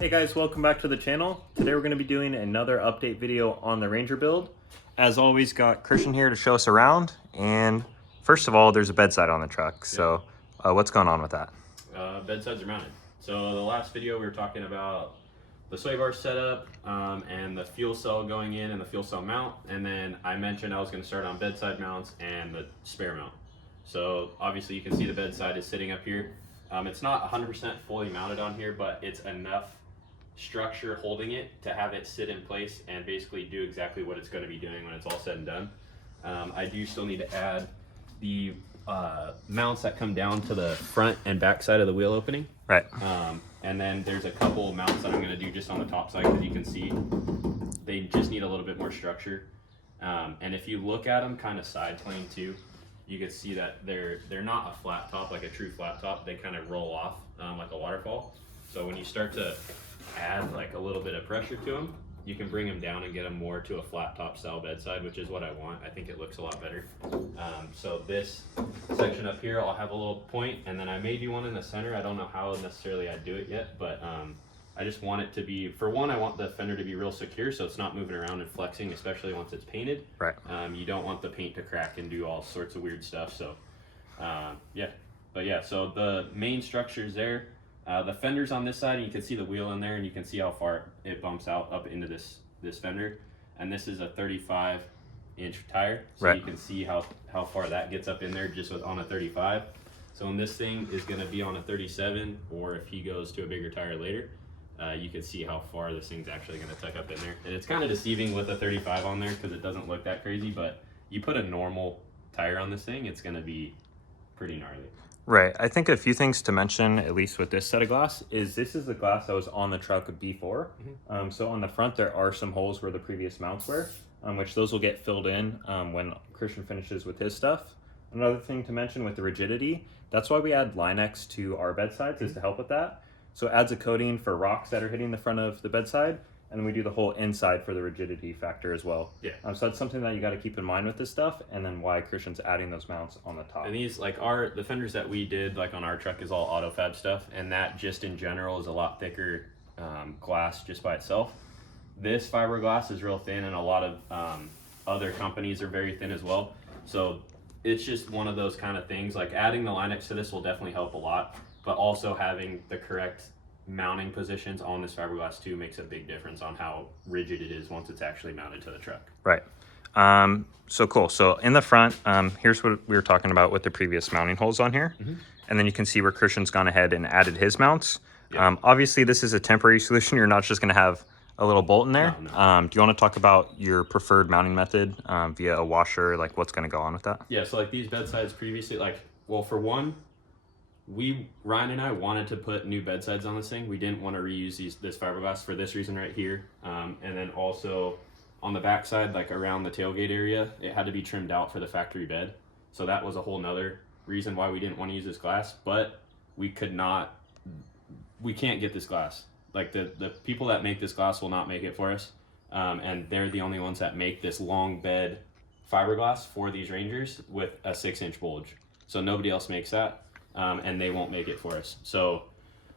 Hey guys, welcome back to the channel. Today we're going to be doing another update video on the Ranger build. As always, got Christian here to show us around. And first of all, there's a bedside on the truck. So what's going on with that? Bedsides are mounted. So the last video we were talking about the sway bar setup and the fuel cell going in and the fuel cell mount. And then I mentioned I was going to start on bedside mounts and the spare mount. So obviously you can see the bedside is sitting up here. It's not 100% fully mounted on here, but it's enough structure holding it to have it sit in place and basically do exactly what it's going to be doing when it's all said and done. I do still need to add the mounts that come down to the front and back side of the wheel opening. Right. And then there's a couple mounts that I'm going to do just on the top side because you can see they just need a little bit more structure. And if you look at them kind of side plane too, you can see that they're not a flat top like a true flat top. They kind of roll off like a waterfall. So when you start to add like a little bit of pressure to them, you can bring them down and get them more to a flat top style bedside, which is what I want. I think it looks a lot better. So this section up here, I'll have a little point, and then I may do one in the center. I don't know how necessarily I'd do it yet, but I just want it to be, for one, I want the fender to be real secure so it's not moving around and flexing, especially once it's painted. Right. You don't want the paint to crack and do all sorts of weird stuff. So so the main structure's there. The fender's on this side, and you can see the wheel in there, and you can see how far it bumps out up into this fender. And this is a 35-inch tire, so right. You can see how far that gets up in there just on a 35. So when this thing is going to be on a 37, or if he goes to a bigger tire later, you can see how far this thing's actually going to tuck up in there. And it's kind of deceiving with a 35 on there because it doesn't look that crazy, but you put a normal tire on this thing, it's going to be pretty gnarly. Right. I think a few things to mention, at least with this set of glass, is this is the glass that was on the truck before. Mm-hmm. So on the front, there are some holes where the previous mounts were, which those will get filled in when Christian finishes with his stuff. Another thing to mention with the rigidity, that's why we add Line-X to our bedsides, is to help with that. So it adds a coating for rocks that are hitting the front of the bedside, and we do the whole inside for the rigidity factor as well. Yeah. So that's something that you got to keep in mind with this stuff, and then why Christian's adding those mounts on the top. And these, like the fenders that we did like on our truck is all auto fab stuff, and that just in general is a lot thicker glass just by itself. This fiberglass is real thin, and a lot of other companies are very thin as well. So it's just one of those kind of things. Like adding the Line-X to this will definitely help a lot, but also having the correct mounting positions on this fiberglass too makes a big difference on how rigid it is once it's actually mounted to the truck. Right. So cool. So in the front, here's what we were talking about with the previous mounting holes on here. Mm-hmm. And then you can see where Christian's gone ahead and added his mounts. Yep. Obviously this is a temporary solution. You're not just going to have a little bolt in there. No. Do you want to talk about your preferred mounting method via a washer, like what's going to go on with that? Yeah. So like these bedsides previously, well, for one, Ryan and I wanted to put new bedsides on this thing. We didn't want to reuse this fiberglass for this reason right here. And then also on the back side, like around the tailgate area, it had to be trimmed out for the factory bed. So that was a whole nother reason why we didn't want to use this glass, but we can't get this glass. Like the people that make this glass will not make it for us. And they're the only ones that make this long bed fiberglass for these Rangers with a 6-inch bulge. So nobody else makes that. And they won't make it for us. So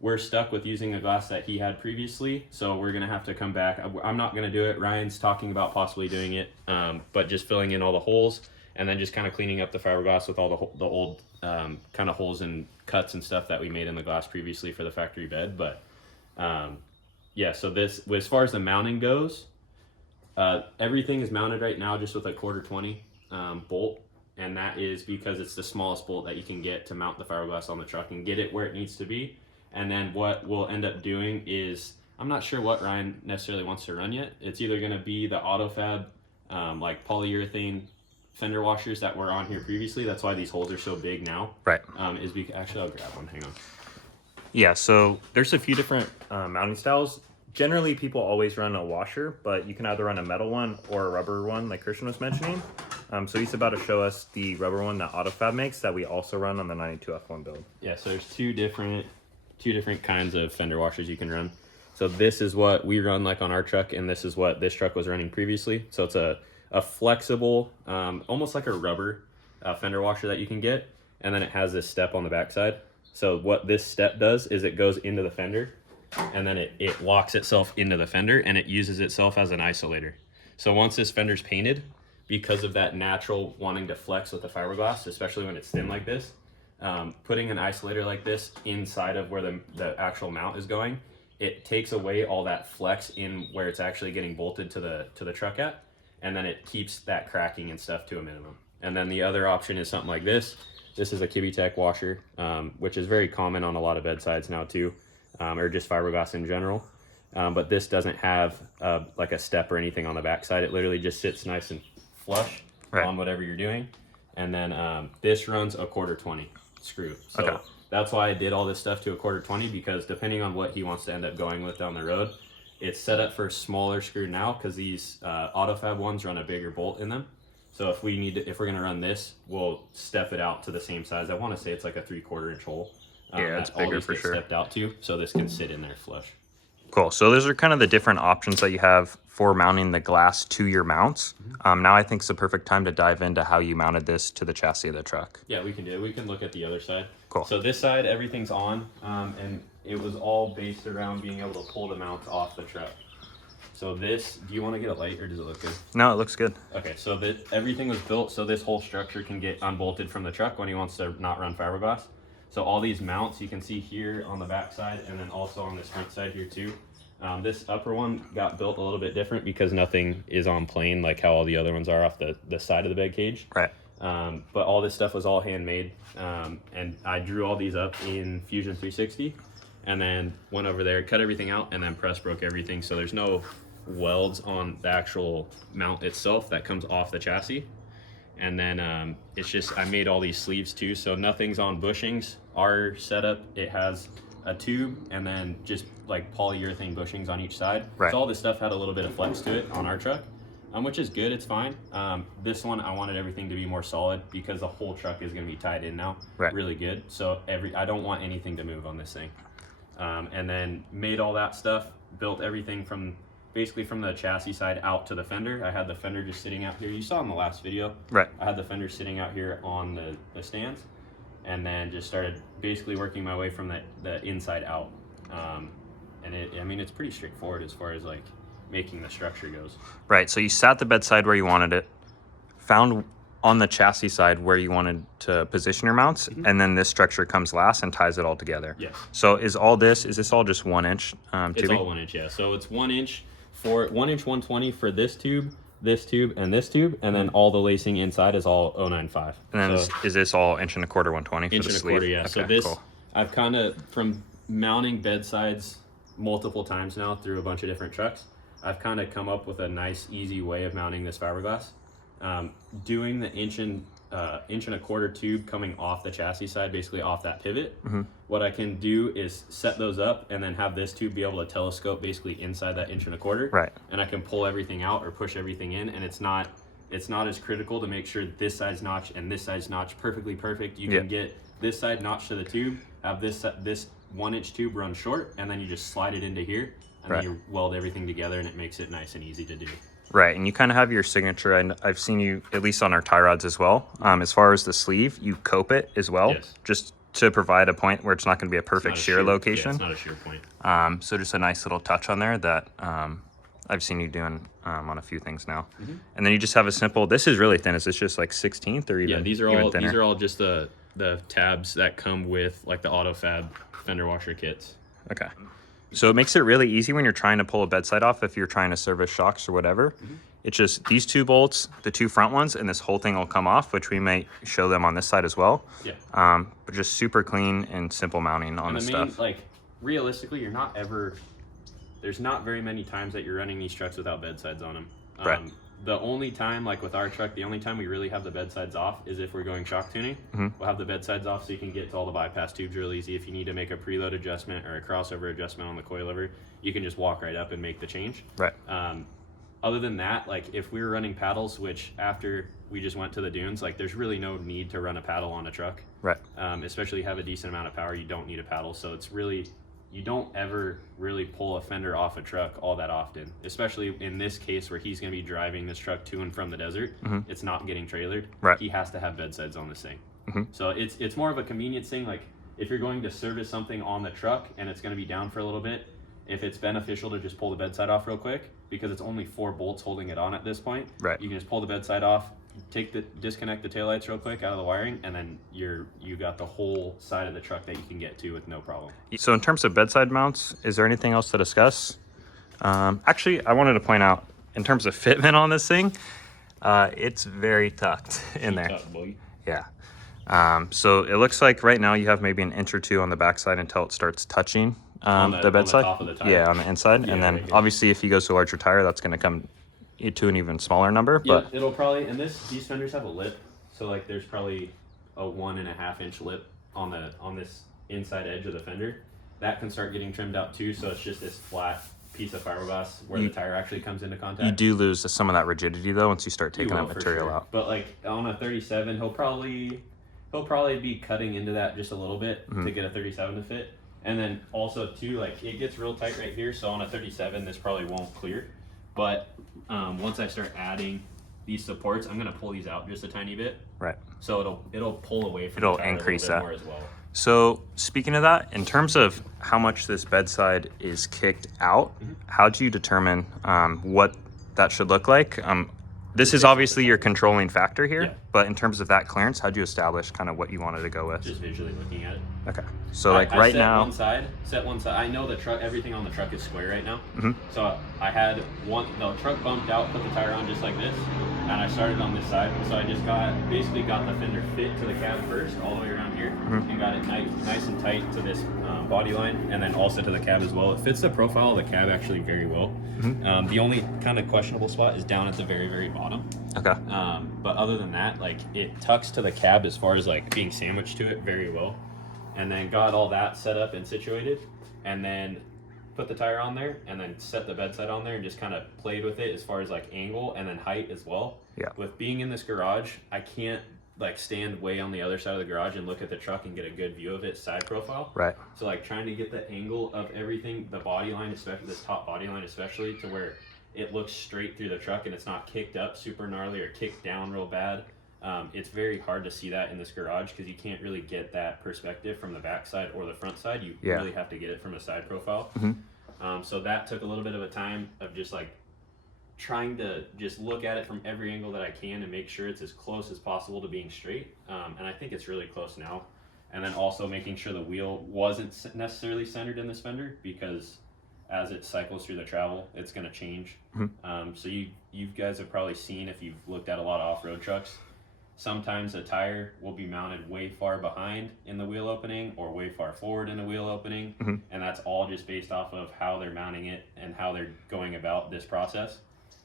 we're stuck with using a glass that he had previously. So we're going to have to come back. I'm not going to do it. Ryan's talking about possibly doing it, but just filling in all the holes and then just kind of cleaning up the fiberglass with all the old kind of holes and cuts and stuff that we made in the glass previously for the factory bed. But so this, as far as the mounting goes, everything is mounted right now just with a 1/4-20 bolt. And that is because it's the smallest bolt that you can get to mount the fiberglass on the truck and get it where it needs to be. And then what we'll end up doing is, I'm not sure what Ryan necessarily wants to run yet. It's either going to be the AutoFab like polyurethane fender washers that were on here previously. That's why these holes are so big now. Right. Actually, I'll grab one. Hang on. Yeah, so there's a few different mounting styles. Generally, people always run a washer, but you can either run a metal one or a rubber one, like Christian was mentioning. So he's about to show us the rubber one that AutoFab makes that we also run on the 92F1 build. Yeah, so there's two different kinds of fender washers you can run. So this is what we run like on our truck, and this is what this truck was running previously. So it's a flexible, almost like a rubber fender washer that you can get, and then it has this step on the backside. So what this step does is it goes into the fender, and then it locks itself into the fender, and it uses itself as an isolator. So once this fender's painted, because of that natural wanting to flex with the fiberglass, especially when it's thin like this, putting an isolator like this inside of where the actual mount is going, it takes away all that flex in where it's actually getting bolted to the truck at, and then it keeps that cracking and stuff to a minimum. And then the other option is something like this. This is a Kibitech washer, which is very common on a lot of bedsides now too, or just fiberglass in general. But this doesn't have like a step or anything on the backside. It literally just sits nice and flush on whatever you're doing. And then this runs a 1/4-20 screw. So that's why I did all this stuff to a 1/4-20, because depending on what he wants to end up going with down the road, it's set up for a smaller screw now, because these AutoFab ones run a bigger bolt in them. So if we're gonna run this, we'll step it out to the same size. I want to say it's like a 3/4 inch hole. Yeah, it's bigger for sure. Stepped out to, so this can sit in there flush. Cool. So those are kind of the different options that you have for mounting the glass to your mounts. Now I think it's the perfect time to dive into how you mounted this to the chassis of the truck. Yeah, we can do it. We can look at the other side. Cool. So this side, everything's on, and it was all based around being able to pull the mounts off the truck. So this, do you want to get a light, or does it look good? No, it looks good. Okay, so everything was built so this whole structure can get unbolted from the truck when he wants to not run fiberglass. So all these mounts you can see here on the back side, and then also on this front side here too. This upper one got built a little bit different because nothing is on plane like how all the other ones are off the side of the bed cage. Right. But all this stuff was all handmade, and I drew all these up in Fusion 360, and then went over there, cut everything out, and then press broke everything. So there's no welds on the actual mount itself that comes off the chassis. And then it's just, I made all these sleeves too, so nothing's on bushings. Our setup, it has a tube and then just like polyurethane bushings on each side. Right. So all this stuff had a little bit of flex to it on our truck, which is good, it's fine. This one, I wanted everything to be more solid because the whole truck is gonna be tied in now, really good. So I don't want anything to move on this thing. And then made all that stuff, built everything basically from the chassis side out to the fender. I had the fender just sitting out here. You saw in the last video. Right. I had the fender sitting out here on the stands, and then just started basically working my way from the inside out. And it's pretty straightforward as far as like making the structure goes. Right. So you sat the bedside where you wanted it, found on the chassis side where you wanted to position your mounts, and then this structure comes last and ties it all together. Yes. So is this all just 1 inch tubing? It's all 1 inch, yeah. So it's 1 inch for 1 inch 120 for this tube, and this tube, and then all the lacing inside is all 095. And then is this all 1 1/4 120 for the sleeve? 1 1/4, yeah. Okay, so this, cool. I've kind of, from mounting bedsides multiple times now through a bunch of different trucks, I've kind of come up with a nice, easy way of mounting this fiberglass. Doing the 1 1/4 tube coming off the chassis side, basically off that pivot. What I can do is set those up and then have this tube be able to telescope basically inside that 1 1/4. Right. And I can pull everything out or push everything in, and it's not as critical to make sure this side's notch and this side's notch perfect. You can get this side notch to the tube, have this 1 inch tube run short, and then you just slide it into here, and then you weld everything together, and it makes it nice and easy to do. Right, and you kind of have your signature, and I've seen you, at least on our tie rods as well, as far as the sleeve, you cope it as well, just to provide a point where it's not going to be a perfect shear location. Yeah, it's not a shear point. So just a nice little touch on there that I've seen you doing on a few things now. And then you just have a simple, this is really thin, is this just like 16th or even Yeah, these are all just the tabs that come with like the AutoFab fender washer kits. Okay. So it makes it really easy when you're trying to pull a bedside off if you're trying to service shocks or whatever. It's just these 2 bolts, the 2 front ones, and this whole thing will come off, which we may show them on this side as well. Yeah. But just super clean and simple mounting on this stuff. Like realistically, there's not very many times that you're running these trucks without bedsides on them. Right. The only time, like with our truck, the only time we really have the bedsides off is if we're going shock tuning. We'll have the bedsides off so you can get to all the bypass tubes real easy. If you need to make a preload adjustment or a crossover adjustment on the coilover, you can just walk right up and make the change. Right. Other than that, like if we were running paddles, which after we just went to the dunes, like there's really no need to run a paddle on a truck. Right. Especially have a decent amount of power, you don't need a paddle. So it's really, you don't ever really pull a fender off a truck all that often, especially in this case where he's going to be driving this truck to and from the desert. It's not getting trailered. Right. He has to have bedsides on this thing. So it's more of a convenience thing. Like if you're going to service something on the truck and it's going to be down for a little bit, if it's beneficial to just pull the bedside off real quick, because it's only 4 bolts holding it on at this point. Right. You can just pull the bedside off, disconnect the taillights real quick out of the wiring, and then you got the whole side of the truck that you can get to with no problem. So in terms of bedside mounts, is there anything else to discuss? Actually, I wanted to point out, in terms of fitment on this thing, it's very tucked in there. Tough, boy. Yeah. So it looks like right now you have maybe an inch or two on the backside until it starts touching the bedside. On the top of the tire. Yeah, on the inside. Yeah, and then right here. obviously if you go to a larger tire, that's going to come to an even smaller number. Yeah, But it'll probably, and these fenders have a lip, so like there's probably a 1.5 inch lip on this inside edge of the fender. That can start getting trimmed out too, so it's just this flat piece of fiberglass where the tire actually comes into contact. you do lose some of that rigidity though once you start taking that will, for material sure. out. But like on a 37, he'll probably be cutting into that just a little bit to get a 37 to fit. And then also too, like it gets real tight right here, so on a 37 this probably won't clear. But once I start adding these supports, I'm gonna pull these out just a tiny bit. Right. So it'll pull away from It'll the tire increase a little bit that. more as well. So speaking of that, in terms of how much this bedside is kicked out, how do you determine what that should look like? This is obviously your controlling factor here, Yeah. but in terms of that clearance, how do you establish kind of what you wanted to go with? Just visually looking at it. Okay. So like I right set now, set one side. I know the truck, everything on the truck is square right now. Mhm. So I had the truck bumped out, put the tire on just like this, and I started on this side. So I just basically got the fender fit to the cab first, all the way around here, and got it nice and tight to this body line, and then also to the cab as well. It fits the profile of the cab actually very well. The only kind of questionable spot is down at the very, very bottom. okay. But other than that, like it tucks to the cab as far as like being sandwiched to it very well. And then got all that set up and situated, and then put the tire on there, and then set the bedside on there, and just kind of played with it as far as like angle and then height as well. Yeah. With being in this garage, I can't like stand way on the other side of the garage and look at the truck and get a good view of its side profile. Right. So like trying to get the angle of everything, the body line, especially this top body line, especially to where it looks straight through the truck and it's not kicked up super gnarly or kicked down real bad. It's very hard to see that in this garage because you can't really get that perspective from the back side or the front side. You really have to get it from a side profile. So that took a little bit of a time of just like trying to just look at it from every angle that I can and make sure it's as close as possible to being straight. And I think it's really close now. And then also making sure the wheel wasn't necessarily centered in this fender, because as it cycles through the travel, it's going to change. So you guys have probably seen, if you've looked at a lot of off-road trucks, sometimes a tire will be mounted way far behind in the wheel opening or way far forward in the wheel opening. And that's all just based off of how they're mounting it and how they're going about this process.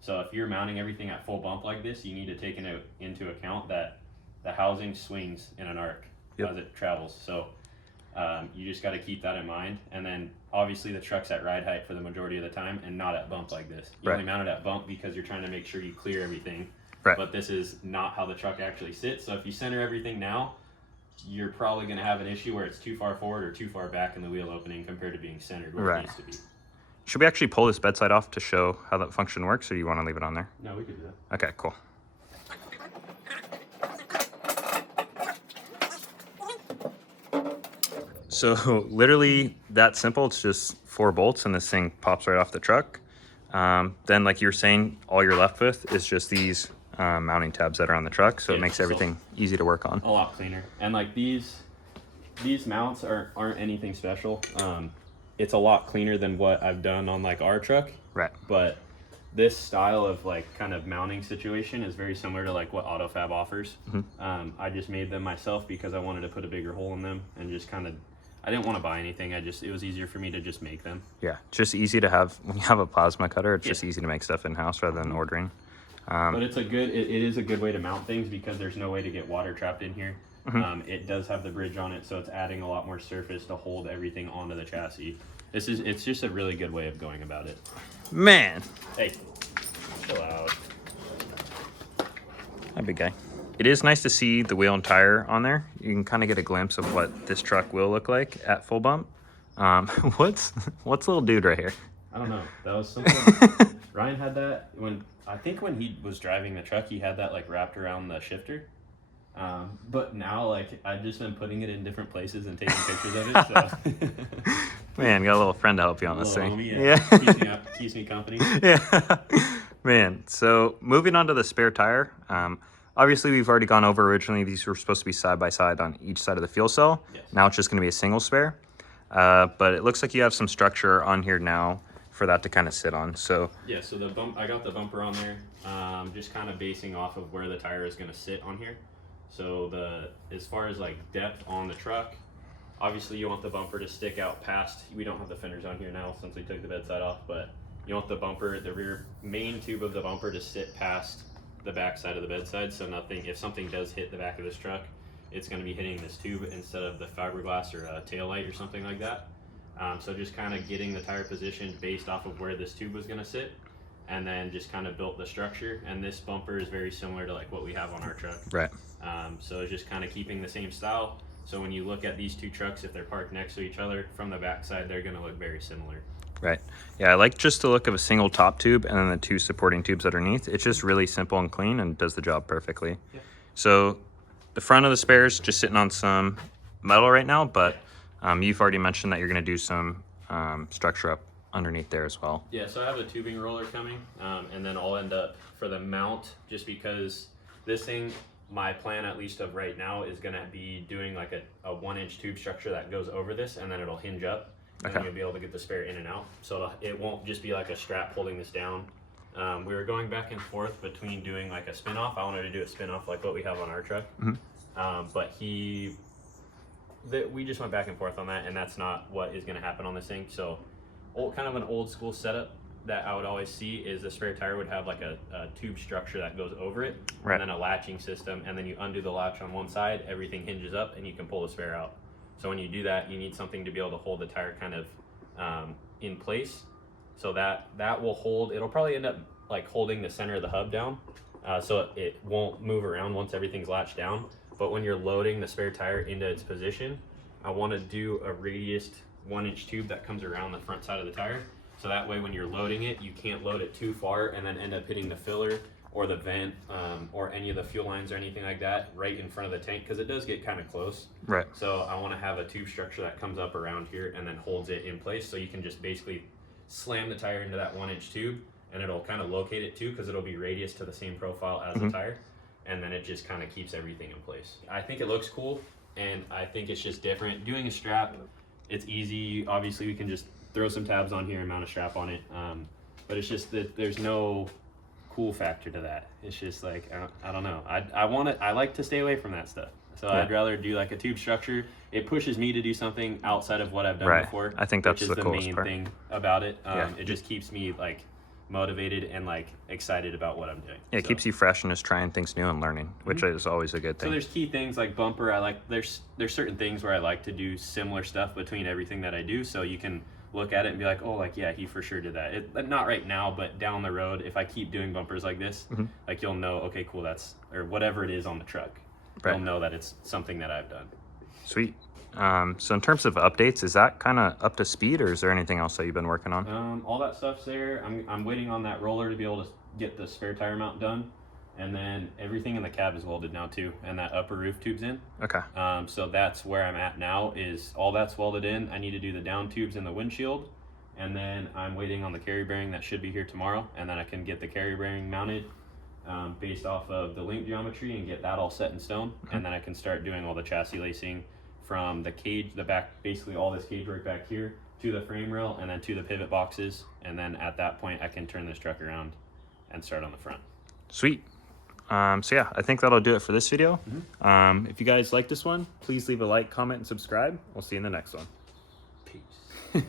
So if you're mounting everything at full bump like this, you need to take into account that the housing swings in an arc as it travels. So you just got to keep that in mind. And then obviously the truck's at ride height for the majority of the time and not at bump like this. You only mount it at bump because you're trying to make sure you clear everything. Right. But this is not how the truck actually sits. So if you center everything now, you're probably going to have an issue where it's too far forward or too far back in the wheel opening compared to being centered where it needs to be. Should we actually pull this bedside off to show how that function works, or do you want to leave it on there? No, we could do that. Okay, cool. So literally that simple. It's just 4 bolts and this thing pops right off the truck. Then like you were saying, all you're left with is just these mounting tabs that are on the truck. So it makes everything easy to work on. A lot cleaner. And like these mounts aren't anything special. It's a lot cleaner than what I've done on like our truck. Right. But this style of like kind of mounting situation is very similar to like what AutoFab offers. I just made them myself because I wanted to put a bigger hole in them and just kind of, I didn't want to buy anything. It was easier for me to just make them. Yeah, just easy to have. When you have a plasma cutter, it's just easy to make stuff in-house rather than ordering. But it is a good way to mount things because there's no way to get water trapped in here. It does have the bridge on it, so it's adding a lot more surface to hold everything onto the chassis. It's just a really good way of going about it. Man. Hey, chill out. Hi, big guy. It is nice to see the wheel and tire on there. You can kind of get a glimpse of what this truck will look like at full bump. What's little dude right here? I don't know. That was something. Ryan had that when he was driving the truck. He had that like wrapped around the shifter. But now like I've just been putting it in different places and taking pictures of it. So. Man, got a little friend to help you on this Little thing. homie, keeps me company. Yeah. Man, so moving on to the spare tire. Obviously, we've already gone over originally. These were supposed to be side by side on each side of the fuel cell. Yes. Now it's just going to be a single spare. But it looks like you have some structure on here now for that to kind of sit on. So Yeah, so I got the bumper on there, just kind of basing off of where the tire is going to sit on here. So as far as like depth on the truck, obviously you want the bumper to stick out past. We don't have the fenders on here now since we took the bedside off, but you want the bumper, the rear main tube of the bumper, to sit past the back side of the bedside, so if something does hit the back of this truck, it's going to be hitting this tube instead of the fiberglass or a tail light or something like that. So just kind of getting the tire positioned based off of where this tube was going to sit, and then just kind of built the structure. And this bumper is very similar to like what we have on our truck. right. So it's just kind of keeping the same style. So when you look at these two trucks, if they're parked next to each other from the back side, they're going to look very similar. Right. Yeah, I like just the look of a single top tube and then the two supporting tubes underneath. It's just really simple and clean and does the job perfectly. Yeah. So the front of the spares just sitting on some metal right now, but you've already mentioned that you're going to do some structure up underneath there as well. Yeah, so I have a tubing roller coming, and then I'll end up for the mount, just because this thing, my plan at least of right now, is going to be doing like a 1-inch tube structure that goes over this, and then it'll hinge up. And Okay. you'll be able to get the spare in and out. So it won't just be like a strap holding this down. We were going back and forth between doing like a spin-off. I wanted to do a spin-off like what we have on our truck. But we just went back and forth on that, and that's not what is going to happen on this thing. So kind of an old school setup that I would always see is the spare tire would have like a tube structure that goes over it, Right. and then a latching system, and then you undo the latch on one side, everything hinges up, and you can pull the spare out. So when you do that, you need something to be able to hold the tire kind of in place. So that will hold, it'll probably end up like holding the center of the hub down, so it won't move around once everything's latched down. But when you're loading the spare tire into its position, I want to do a radiused 1-inch tube that comes around the front side of the tire. So that way when you're loading it, you can't load it too far and then end up hitting the filler or the vent or any of the fuel lines or anything like that right in front of the tank, because it does get kind of close. Right. So I want to have a tube structure that comes up around here and then holds it in place, so you can just basically slam the tire into that 1-inch tube, and it'll kind of locate it too, because it'll be radius to the same profile as the tire, and then it just kind of keeps everything in place. I think it looks cool, and I think it's just different. Doing a strap, it's easy. Obviously we can just throw some tabs on here and mount a strap on it, but it's just that there's no cool factor to that. It's just like I don't know. I like to stay away from that stuff. So Yeah. I'd rather do like a tube structure. It pushes me to do something outside of what I've done Right. before. I think that's which is the coolest main part. thing about it. Yeah. It just keeps me like motivated and like excited about what I'm doing. Yeah, it keeps you fresh and just trying things new and learning, which is always a good So thing. there's key things like bumper. There's certain things where I like to do similar stuff between everything that I do, so you can look at it and be like, oh, like, yeah, he for sure did that. Not right now, but down the road, if I keep doing bumpers like this, like you'll know, okay, cool, that's, or whatever it is on the truck, Right. you'll know that it's something that I've done. Sweet. So in terms of updates, is that kind of up to speed, or is there anything else that you've been working on? All that stuff's there. I'm waiting on that roller to be able to get the spare tire mount done. And then everything in the cab is welded now too, and that upper roof tube's in. Okay. So that's where I'm at now, is all that's welded in. I need to do the down tubes in the windshield, and then I'm waiting on the carry bearing that should be here tomorrow, and then I can get the carry bearing mounted based off of the link geometry and get that all set in stone. And then I can start doing all the chassis lacing from the cage, the back, basically all this cage work back here to the frame rail and then to the pivot boxes. And then at that point I can turn this truck around and start on the front. Sweet. So yeah, I think that'll do it for this video. If you guys like this one, please leave a like, comment, and subscribe. We'll see you in the next one. Peace.